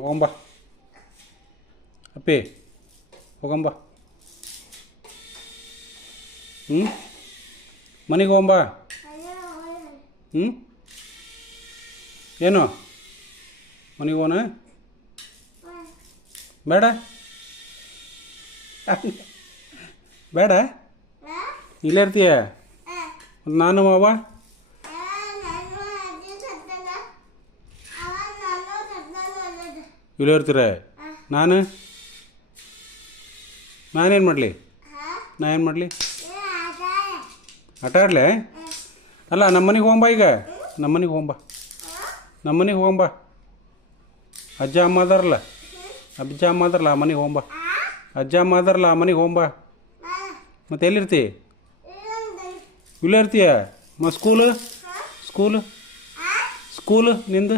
ಹೋಗಂಬ ಅಪ್ಪಿ ಹೋಗಂಬ. ಮನೆಗೆ ಹೋಗಂಬ. ಏನು ಮನೆಗೆ ಹೋಗೋಣ? ಬೇಡ ಬೇಡ, ಇಲ್ಲೇ ಇರ್ತೀಯ. ನಾನು ಅವ್ವ ಇಲ್ಲೇ ಇರ್ತೀರ. ನಾನೇನು ಮಾಡಲಿ? ಏನು ಮಾಡಲಿ? ಆಟ ಆಡಲೆ? ಅಲ್ಲ ನಮ್ಮ ಮನೆಗೆ ಹೋಗಂಬ. ಈಗ ನಮ್ಮ ಮನೆಗೆ ಹೋಗಂಬ. ಅಜ್ಜ ಅಮ್ಮ ಅದಾರಲ್ಲ, ಆ ಮನೆಗೆ ಹೋಗಂಬ. ಅಜ್ಜ ಅಮ್ಮ ಅದಾರಲ್ಲ, ಆ ಮನೆಗೆ ಹೋಗಂಬ. ಮತ್ತೆ ಎಲ್ಲಿರ್ತಿ? ಇಲ್ಲೇ ಇರ್ತೀಯ. ಸ್ಕೂಲು ನಿಂದು